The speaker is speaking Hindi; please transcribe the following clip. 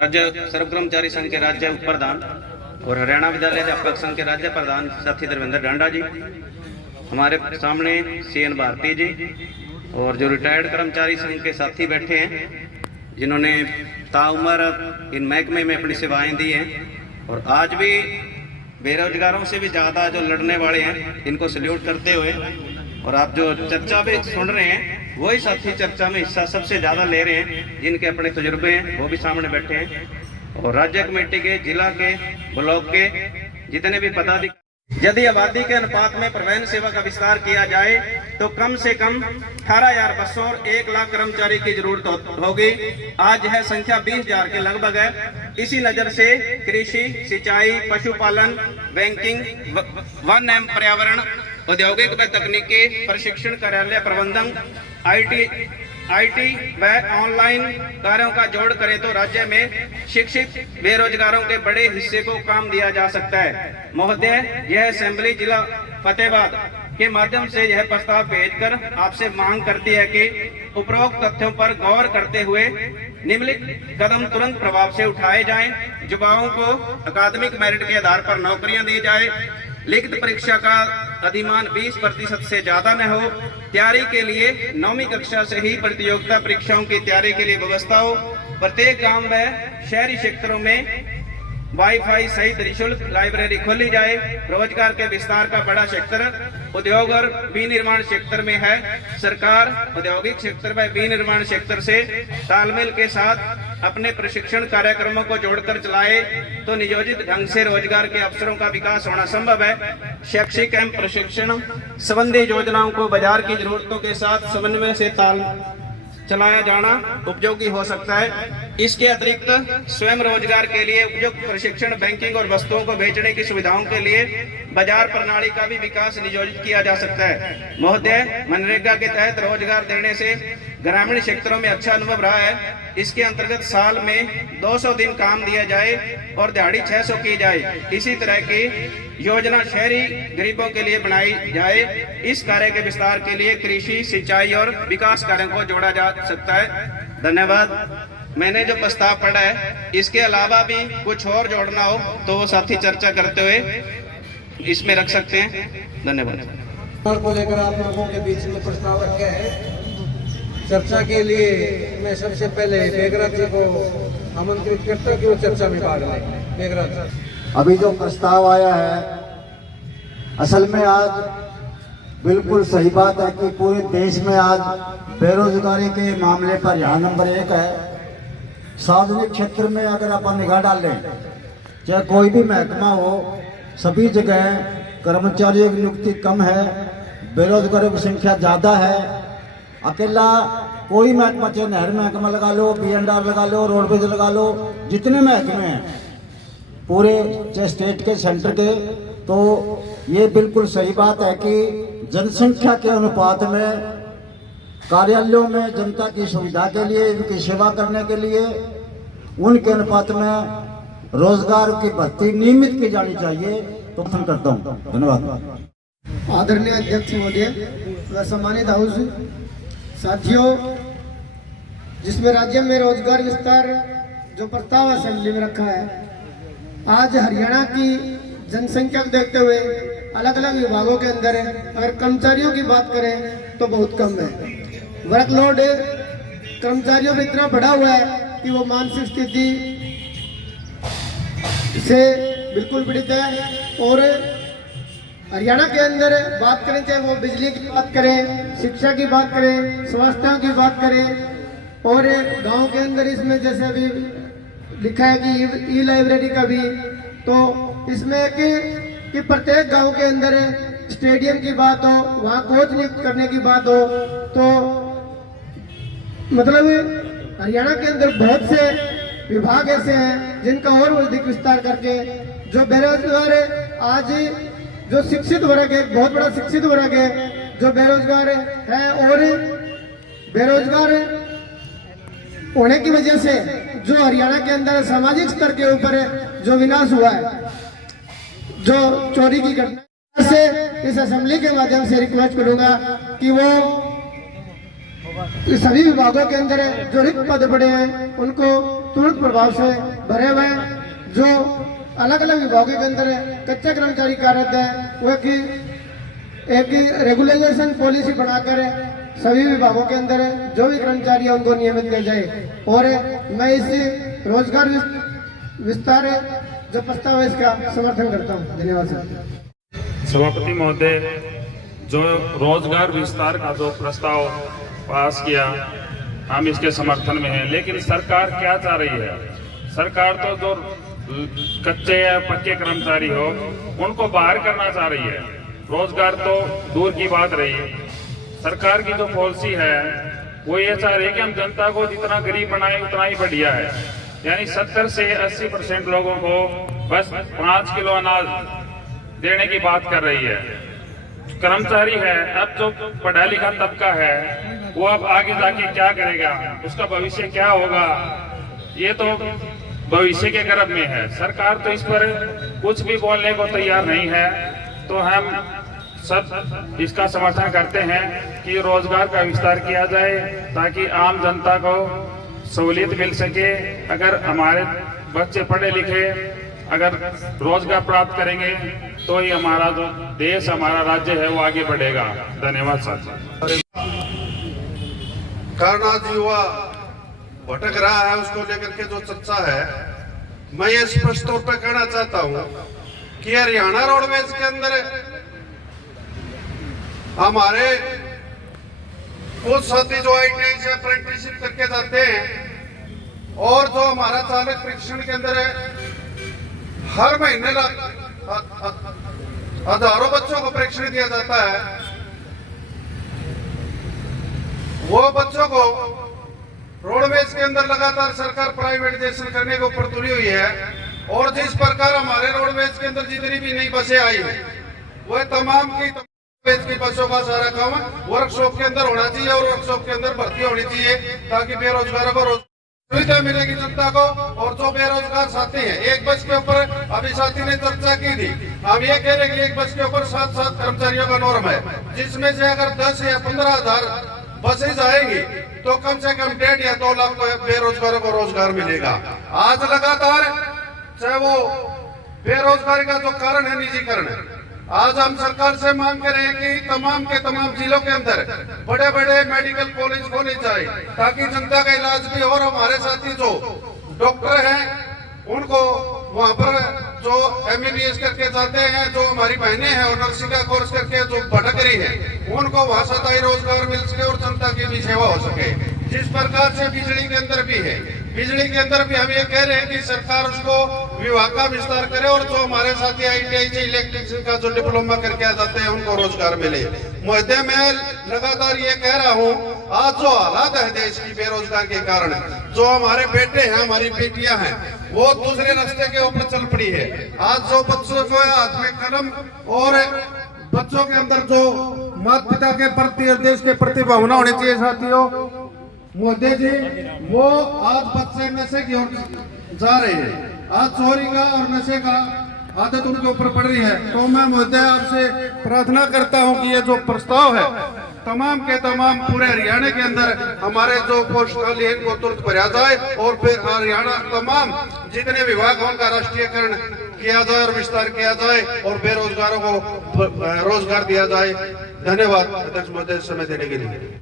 राज्य सर्व कर्मचारी संघ के राज्य उप प्रधान और हरियाणा विद्यालय अध्यापक संघ के राज्य प्रधान साथी धर्मेंद्र डांडा जी, हमारे सामने CN भारती जी और जो रिटायर्ड कर्मचारी संघ के साथी बैठे हैं जिन्होंने ताउम्र इन महकमे में अपनी सेवाएं दी हैं और आज भी बेरोजगारों से भी ज़्यादा जो लड़ने वाले हैं इनको सल्यूट करते हुए, और आप जो चर्चा भी सुन रहे हैं वही साथी चर्चा में हिस्सा सबसे ज़्यादा ले रहे हैं जिनके अपने तजुर्बे हैं, वो भी सामने बैठे हैं। और राज्य कमेटी के, जिला के, ब्लॉक के जितने भी पदाधिकारी, यदि आबादी के अनुपात में परिवहन सेवा का विस्तार किया जाए तो कम से कम 18,000 बसों और 1 लाख कर्मचारी की जरूरत होगी। आज यह संख्या 20,000 के लगभग है। इसी नजर से कृषि, सिंचाई, पशुपालन, बैंकिंग, वन एवं पर्यावरण, औद्योगिक व तकनीकी प्रशिक्षण, कार्यालय प्रबंधन, IT व ऑनलाइन कार्यों का जोड़ करें तो राज्य में शिक्षित बेरोजगारों के बड़े हिस्से को काम दिया जा सकता है। महोदय, यह असेंबली जिला फतेहाबाद के माध्यम से यह प्रस्ताव भेजकर आपसे मांग करती है कि उपरोक्त तथ्यों पर गौर करते हुए निम्नलिखित कदम तुरंत प्रभाव से उठाए जाएं। युवाओं को अकादमिक मेरिट के आधार पर नौकरियां दी जाए। लिखित परीक्षा का अधिमान 20% से ज्यादा न हो। तैयारी के लिए 9वीं कक्षा से ही प्रतियोगिता परीक्षाओं की तैयारी के लिए व्यवस्था हो। प्रत्येक गांव व शहरी क्षेत्रों में वाईफाई सहित निःशुल्क लाइब्रेरी खोली जाए। रोजगार के विस्तार का बड़ा क्षेत्र उद्योग और विनिर्माण क्षेत्र में है। सरकार औद्योगिक क्षेत्र व विनिर्माण क्षेत्र से तालमेल के साथ अपने प्रशिक्षण कार्यक्रमों को जोड़कर चलाए तो नियोजित ढंग से रोजगार के अवसरों का विकास होना संभव है। शैक्षिक एवं प्रशिक्षण संबंधी योजनाओं को बाजार की जरूरतों के साथ समन्वय से चलाया जाना उपयोगी हो सकता है। इसके अतिरिक्त स्वयं रोजगार के लिए उपयुक्त प्रशिक्षण, बैंकिंग और वस्तुओं को बेचने की सुविधाओं के लिए बाजार प्रणाली का भी विकास नियोजित किया जा सकता है। महोदय, मनरेगा के तहत रोजगार देने से ग्रामीण क्षेत्रों में अच्छा अनुभव रहा है। इसके अंतर्गत साल में 200 दिन काम दिया जाए और दिहाड़ी 600 की जाए। इसी तरह की योजना शहरी गरीबों के लिए बनाई जाए। इस कार्य के विस्तार के लिए कृषि, सिंचाई और विकास कार्यों को जोड़ा जा सकता है। धन्यवाद। मैंने जो प्रस्ताव पढ़ा है इसके अलावा भी कुछ और जोड़ना हो तो वो साथी चर्चा करते हुए इसमें रख सकते हैं। धन्यवाद। को लेकर आप लोगों के बीच में प्रस्ताव रखे हैं चर्चा के लिए। मैं सबसे पहले मेघराज जी को आमंत्रित करता हूं कि वो चर्चा में भाग लें। मेघराज जी। अभी जो प्रस्ताव आया है, असल में आज बिल्कुल सही बात है कि पूरे देश में आज बेरोजगारी के मामले पर यहाँ नंबर 1 है। सार्वजनिक क्षेत्र में अगर अपन निगाह डालें, चाहे कोई भी महकमा हो, सभी जगह कर्मचारियों की नियुक्ति कम है, बेरोजगारों की संख्या ज़्यादा है। अकेला कोई महकमा, चाहे नहर महकमा लगा लो, P&R लगा लो, रोडवेज लगा लो, जितने महकमे हैं पूरे, चाहे स्टेट के, सेंटर के, तो ये बिल्कुल सही बात है कि जनसंख्या के अनुपात में कार्यालयों में जनता की सुविधा के लिए, इनकी सेवा करने के लिए उनके अनुपात में रोजगार की भर्ती नियमित की जानी चाहिए। तो पसंद करता हूँ। धन्यवाद। आदरणीय अध्यक्ष महोदय व सम्मानित हाउस साथियों, जिसमें राज्य में रोजगार विस्तार जो प्रस्ताव असेंबली में रखा है, आज हरियाणा की जनसंख्या को देखते हुए अलग अलग विभागों के अंदर अगर कर्मचारियों की बात करें तो बहुत कम है। वर्कलोड कर्मचारियों में इतना बढ़ा हुआ है कि वो मानसिक स्थिति से बिल्कुल पीड़ित है। और हरियाणा के अंदर बात करें, चाहे वो बिजली की बात करें, शिक्षा की बात करें, स्वास्थ्य की बात करें, और गांव के अंदर इसमें जैसे अभी लिखा है कि ई-लाइब्रेरी का भी, तो इसमें कि प्रत्येक गांव के अंदर स्टेडियम की बात हो, वहाँ कोच नियुक्त करने की बात हो, तो मतलब हरियाणा के अंदर बहुत से विभाग ऐसे हैं जिनका और अधिक विस्तार करके जो बेरोजगार है, आज जो शिक्षित वर्ग है, बहुत बड़ा शिक्षित वर्ग है जो बेरोजगार है, और बेरोजगार होने की वजह से जो हरियाणा के अंदर सामाजिक स्तर के ऊपर जो विनाश हुआ है, जो चोरी की घटना से, इस असेंबली के माध्यम से रिक्वेस्ट करूंगा कि वो सभी विभागों के अंदर जो रिक्त पद पड़े हैं उनको तुरंत प्रभाव से भरे हुए हैं। जो अलग अलग विभागों के अंदर कच्चे कर्मचारी कार्यरत है वह की एक रेगुलेशन पॉलिसी बनाकर सभी विभागों के अंदर जो भी कर्मचारी है उनको नियमित किया जाए। और मैं इस रोजगार विस्तार जो प्रस्ताव है इसका समर्थन करता हूँ। धन्यवाद सर। सभापति महोदय, जो रोजगार विस्तार का जो प्रस्ताव पास किया हम इसके समर्थन में हैं, लेकिन सरकार क्या चाह रही है? सरकार तो जो कच्चे या पक्के कर्मचारी हो उनको बाहर करना चाह रही है। रोजगार तो दूर की बात रही, सरकार की जो पॉलिसी है वो ये चाह रही है कि हम जनता को जितना गरीब बनाए उतना ही बढ़िया है। यानी 70 से 80% लोगों को बस 5 किलो अनाज देने की बात कर रही है। कर्मचारी है, अब जो पढ़ा लिखा तबका है वो अब आगे जाके क्या करेगा, उसका भविष्य क्या होगा, ये तो भविष्य के गर्भ में है। सरकार तो इस पर कुछ भी बोलने को तैयार नहीं है। तो हम सब इसका समर्थन करते हैं कि रोजगार का विस्तार किया जाए ताकि आम जनता को सहूलियत मिल सके। अगर हमारे बच्चे पढ़े लिखे अगर रोजगार प्राप्त करेंगे तो ही हमारा जो देश हमारा राज्य है वो आगे बढ़ेगा। धन्यवाद सर। कारण आज युवा भटक रहा है, उसको लेकर के जो चर्चा है, मैं ये स्पष्ट तौर पर कहना चाहता हूं कि हरियाणा रोडवेज के अंदर हमारे कुछ साथी जो ITI से अप्रेंटिसशिप करके जाते हैं और जो हमारा चालक प्रशिक्षण के अंदर है, हर महीने हजारों बच्चों को प्रशिक्षण दिया जाता है। वो बच्चों को रोडवेज के अंदर लगातार सरकार प्राइवेटाइजेशन करने को ऊपर तुली हुई है। और जिस प्रकार हमारे रोडवेज के अंदर जितनी भी नई बसें आई है वह तमाम की बसों का सारा काम वर्कशॉप के अंदर होना चाहिए और वर्कशॉप के अंदर भर्ती होनी चाहिए ताकि बेरोजगारों को सुविधा मिलेगी जनता को। और जो बेरोजगार साथी हैं, एक बस के ऊपर अभी साथी ने चर्चा की थी, हम ये कह रहे हैं कि एक बस के ऊपर 7 कर्मचारियों का नॉर्म है, जिसमें से अगर 10 या 15 हजार बसें जाएंगी तो कम से कम 1.5 या 2 लाख बेरोजगारों को रोजगार मिलेगा। आज लगातार चाहे वो बेरोजगारी का जो कारण है निजीकरण, आज हम सरकार से मांग कर रहे हैं कि तमाम के तमाम जिलों के अंदर बड़े बड़े मेडिकल कॉलेज होने चाहिए ताकि जनता का इलाज भी हो। और हमारे साथी जो डॉक्टर हैं उनको वहां पर जो MBBS करके जाते हैं, जो हमारी बहनें हैं और नर्सिंग का कोर्स करके जो भटक रही है, उनको वहां स्थायी रोजगार मिल सके और जनता की भी सेवा हो सके। जिस प्रकार से बिजली के अंदर भी है, बिजली के अंदर भी हम ये कह रहे हैं कि सरकार उसको विभाग का विस्तार करे और जो हमारे साथी ITI से इलेक्ट्रिशियन का जो डिप्लोमा करके आ जाते हैं उनको रोजगार मिले। महोदय, मैं लगातार ये कह रहा हूँ, आज जो हालात है देश की बेरोजगार के कारण, जो हमारे बेटे हैं हमारी बेटियां हैं वो दूसरे रास्ते के ऊपर चल पड़ी है। आज जो बच्चों को हाथ में कलम और बच्चों के अंदर जो माता पिता के प्रति और देश के प्रति भावना होनी चाहिए साथियों, मोदी जी वो आज बच्चे नशे की ओर जा रहे हैं। आज चोरी का और नशे का आदत उनके ऊपर पड़ रही है। तो मैं मोदी आपसे प्रार्थना करता हूं कि ये जो प्रस्ताव है तमाम के तमाम पूरे हरियाणा के अंदर हमारे जो पोस्ट खाली है इनको तुरंत भरा जाए और फिर हरियाणा तमाम जितने विभाग हैं उनका राष्ट्रीयकरण किया जाए और विस्तार किया जाए और बेरोजगारों को रोजगार दिया जाए। धन्यवाद अध्यक्ष महोदय समय देने के लिए।